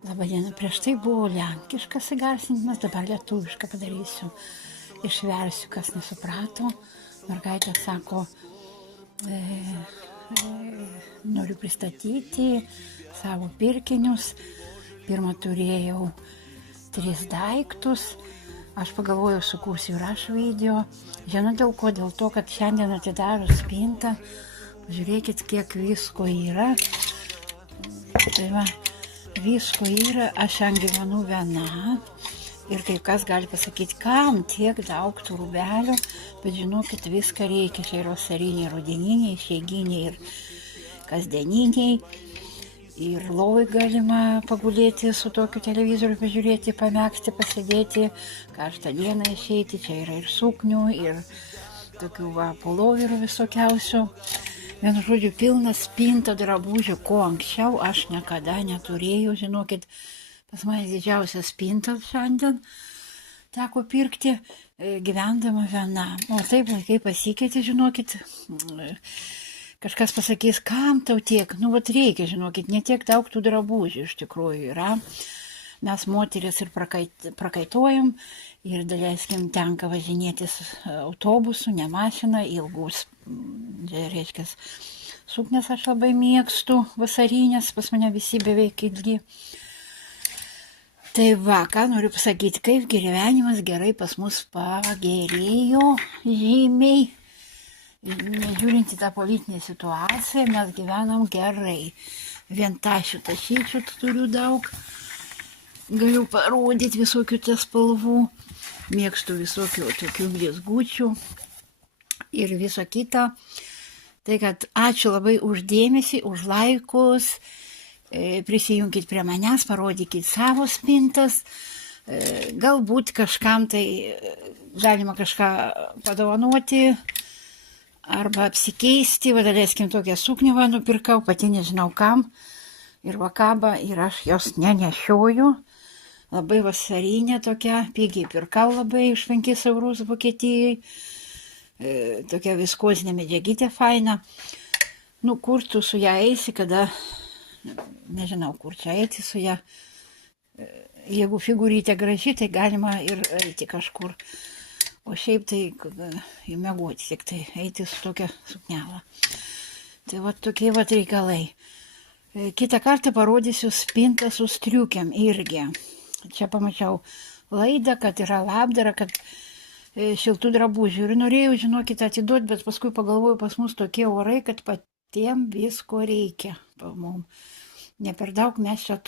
Labadiena, prieš tai buvo lenkiškas įgarsinimas, dabar lietuvišką padarysiu. Išversiu, kas nesuprato. Mergaitė sako, noriu pristatyti savo pirkinius. Pirmą turėjau 3 daiktus. Aš pagalvojau, sukursiu ir aš video. Žinau dėl ko? Dėl to, kad šiandien atidarius spintą, pažiūrėkit, kiek visko yra. Tai va, visko yra, aš šiandien gyvenu viena. Ir kai kas gali pasakyti, kam tiek daug tų rūbelių, bet žinokit, viską reikia. Čia yra vasariniai, rudeniniai, išeiginiai ir kasdieniniai. Ir lovai galima pagulėti su tokiu televizoriu, pažiūrėti, pamėgsti, pasėdėti, karštą dieną išeiti. Čia yra ir suknių, ir tokių puloverų visokiausių. Vienu žodžiu, pilna spinta drabužių, ko anksčiau aš niekada neturėjau, žinokit. Pas mane didžiausia spinta šiandien teko pirkti, gyvendama viena. O taip laikai pasikeitė, žinokit. Kažkas pasakys, kam tau tiek? Nu, vat reikia, žinokit, ne tiek daug tų drabužių iš tikrųjų yra. Mes moteris ir prakaituojam ir daleiskim tenka važinėtis autobusu, ne mašina, ilgus, reiškia, suknes aš labai mėgstu, vasarinės, pas mane visi beveik ilgi. Tai va, ką noriu pasakyti, kaip gyvenimas gerai pas mus pagerėjo žymiai. Nežiūrint į tą politinę situaciją, mes gyvenam gerai. Vientašių tašyčių turiu daug. Galiu parodyti visokių spalvų. Mėgstu visokių tokių blizgučių ir viso kita. Tai kad ačiū labai už dėmesį, už laikus. Prisijunkit prie manęs, parodykit savo spintas. Galbūt kažkam tai galima kažką padovanoti arba apsikeisti. Vadalėskim, tokią suknią nupirkau, pati nežinau kam. Ir vakaba, ir aš jos nenešioju. Labai vasarinė tokia, pigiai pirkau labai už 5 eurus Vokietijai. Tokia viskozinė medžiagytė faina. Nu, kur tu su ją eisi, kada... Nežinau, kur čia eiti su ją. Jeigu figūrytė graži, tai galima ir eiti kažkur. O šiaip tai įmegoti, tik tai eiti su tokia suknelė. Tai va tokie va reikalai. Kitą kartą parodysiu spintą su striukiam irgi. Čia pamačiau laidą, kad yra labdara, kad šiltų drabužių. Ir norėjau, žinokit, atiduoti, bet paskui pagalvojau, pas mus tokie orai, kad patiem visko reikia. Ne per daug mes čia